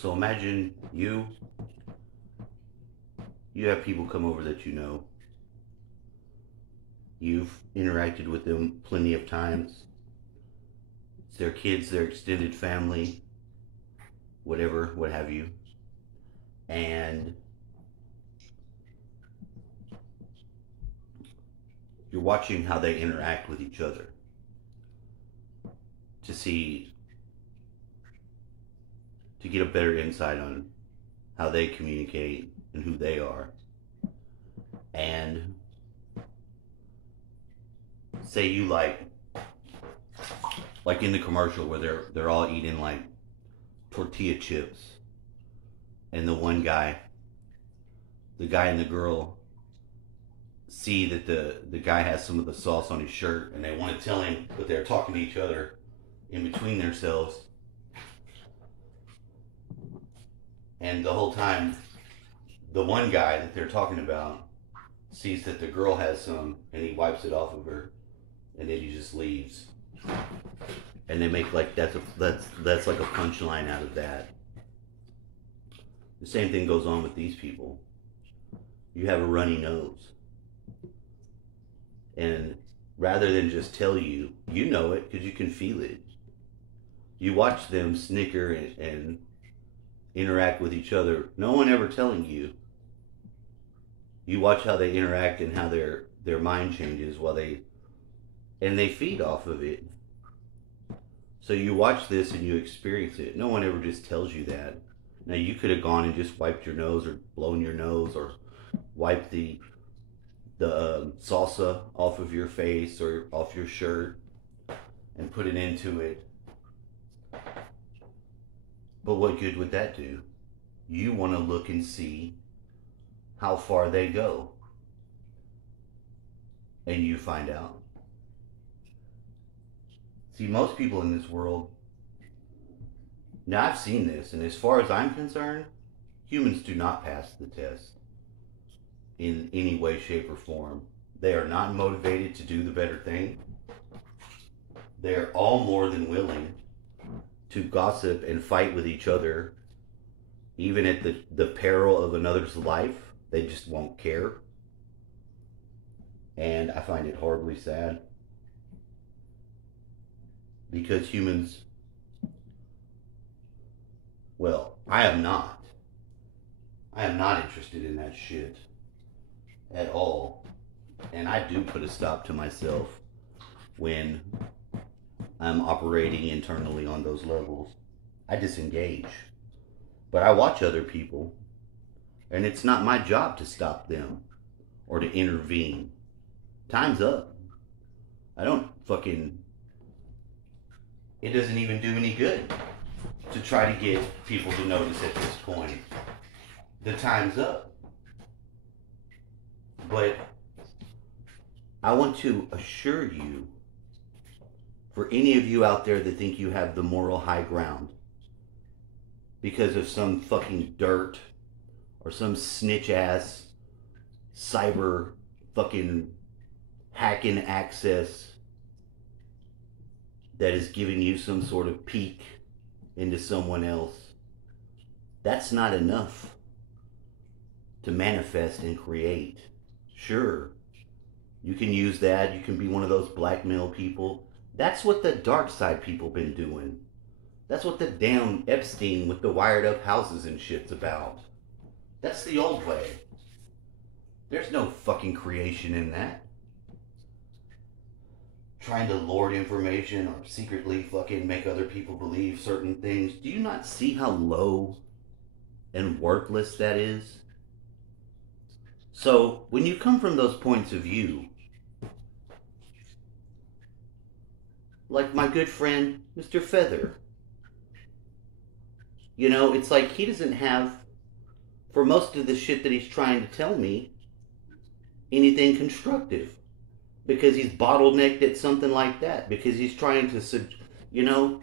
So imagine you have people come over that you know. You've interacted with them plenty of times. It's their kids, their extended family, whatever, what have you. And you're watching how they interact with each other to see, to get a better insight on how they communicate and who they are. And say you like in the commercial where they're all eating like tortilla chips, and the guy and the girl see that the guy has some of the sauce on his shirt, and they want to tell him, but they're talking to each other in between themselves, and the whole time the one guy that they're talking about sees that the girl has some, and he wipes it off of her, and then he just leaves. And they make like that's like a punchline out of that. The same thing goes on with these people. You have a runny nose, and rather than just tell you, you know it because you can feel it. You watch them snicker and interact with each other. No one ever telling you. You watch how they interact and how their mind changes while they feed off of it. So you watch this and you experience it. No one ever just tells you that. Now you could have gone and just wiped your nose or blown your nose or wiped the salsa off of your face or off your shirt and put it into it. But what good would that do? You want to look and see how far they go. And you find out. See, most people in this world, now I've seen this, and as far as I'm concerned, humans do not pass the test in any way, shape, or form. They are not motivated to do the better thing. They're all more than willing to gossip and fight with each other, even at the peril of another's life. They just won't care. And I find it horribly sad. Because humans, well, I am not interested in that shit at all. And I do put a stop to myself when I'm operating internally on those levels. I disengage. But I watch other people, and it's not my job to stop them or to intervene. Time's up. I don't fucking... It doesn't even do any good to try to get people to notice at this point. The time's up. But I want to assure you, for any of you out there that think you have the moral high ground because of some fucking dirt or some snitch ass cyber fucking hacking access that is giving you some sort of peek into someone else, that's not enough to manifest and create. Sure, you can use that. You can be one of those blackmail people. That's what the dark side people been doing. That's what the damn Epstein with the wired up houses and shit's about. That's the old way. There's no fucking creation in that. Trying to lord information or secretly fucking make other people believe certain things. Do you not see how low and worthless that is? So when you come from those points of view, like my good friend Mr. Feather, you know, it's like he doesn't have, for most of the shit that he's trying to tell me, anything constructive. Because he's bottlenecked at something like that. Because he's trying to, you know,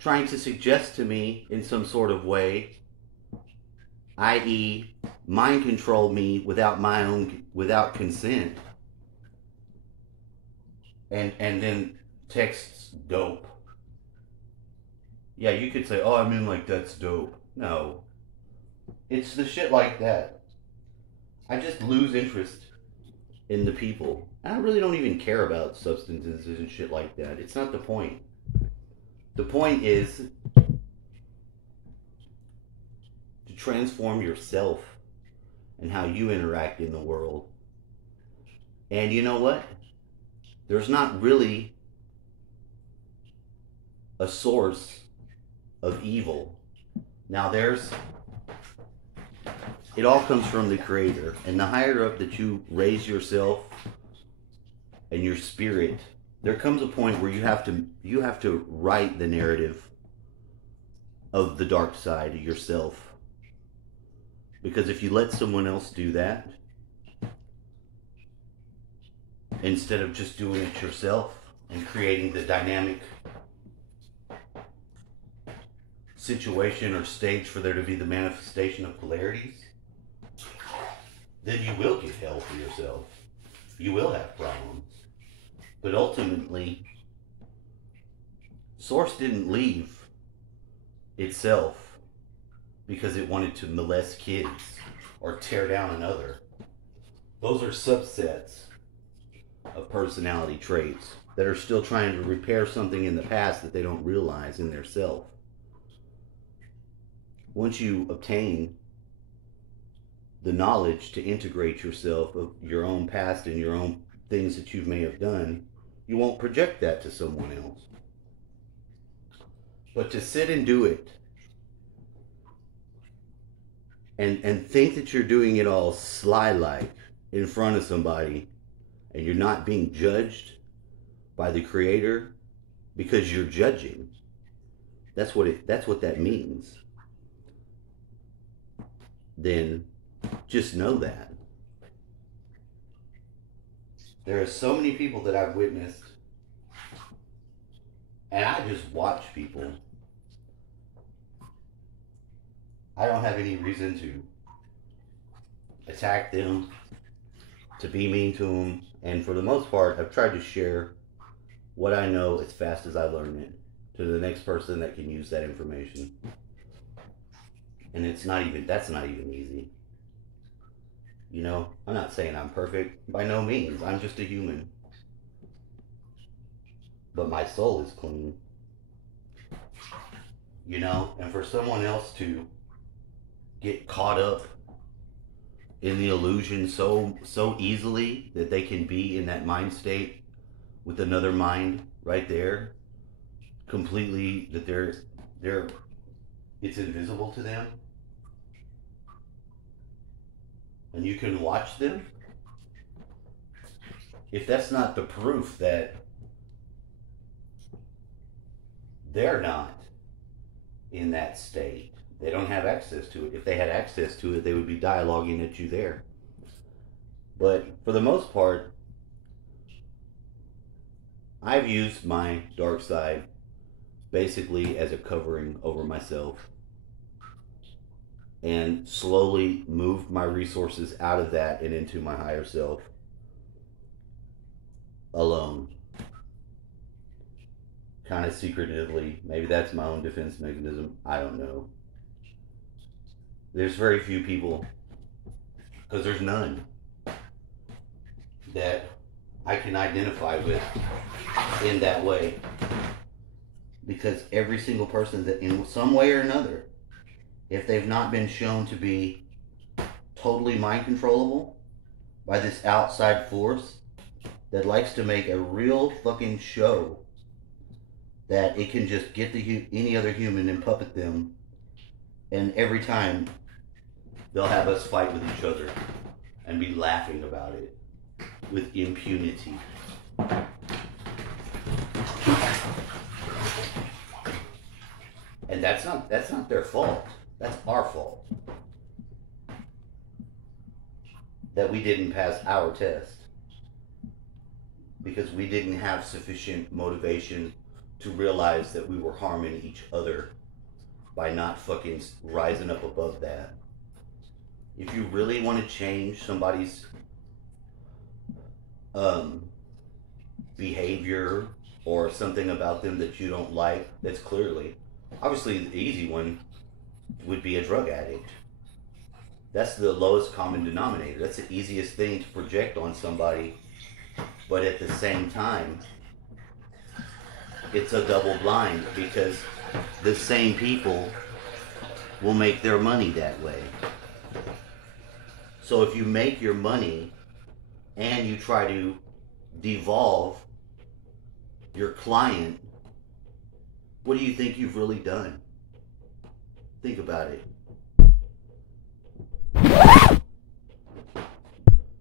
trying to suggest to me in some sort of way, i.e., mind control me without consent, and then texts dope. Yeah, you could say, oh, I mean, like, that's dope. No. It's the shit like that. I just lose interest in the people. I really don't even care about substances and shit like that. It's not the point. The point is to transform yourself and how you interact in the world. And you know what? There's not really a source of evil. Now, it all comes from the Creator. And the higher up that you raise yourself and your spirit, there comes a point where you have to write the narrative of the dark side of yourself. Because if you let someone else do that, instead of just doing it yourself and creating the dynamic situation or stage for there to be the manifestation of polarities, then you will get hell for yourself. You will have problems. But ultimately, Source didn't leave itself because it wanted to molest kids or tear down another. Those are subsets of personality traits that are still trying to repair something in the past that they don't realize in their self. Once you obtain the knowledge to integrate yourself of your own past and your own things that you may have done, you won't project that to someone else. But to sit and do it and think that you're doing it all sly-like in front of somebody and you're not being judged by the Creator because you're judging, that's what that means. Then just know that. There are so many people that I've witnessed, and I just watch people. I don't have any reason to attack them, to be mean to them, and for the most part, I've tried to share what I know as fast as I learn it to the next person that can use that information. And that's not even easy. You know, I'm not saying I'm perfect. By no means. I'm just a human. But my soul is clean. You know, and for someone else to get caught up in the illusion so easily that they can be in that mind state with another mind right there, completely, that it's invisible to them, and you can watch them. If that's not the proof that they're not in that state, they don't have access to it. If they had access to it, they would be dialoguing at you there. But for the most part, I've used my dark side basically as a covering over myself and slowly moved my resources out of that and into my higher self alone. Kind of secretively. Maybe that's my own defense mechanism. I don't know. There's very few people, because there's none, that I can identify with in that way. Because every single person that in some way or another, if they've not been shown to be totally mind controllable by this outside force that likes to make a real fucking show that it can just get any other human and puppet them, and every time they'll have us fight with each other and be laughing about it with impunity. And that's not their fault. That's our fault. That we didn't pass our test. Because we didn't have sufficient motivation to realize that we were harming each other by not fucking rising up above that. If you really want to change somebody's behavior or something about them that you don't like, that's clearly Obviously, the easy one would be a drug addict. That's the lowest common denominator. That's the easiest thing to project on somebody. But at the same time, it's a double blind because the same people will make their money that way. So if you make your money and you try to devolve your client, what do you think you've really done? Think about it.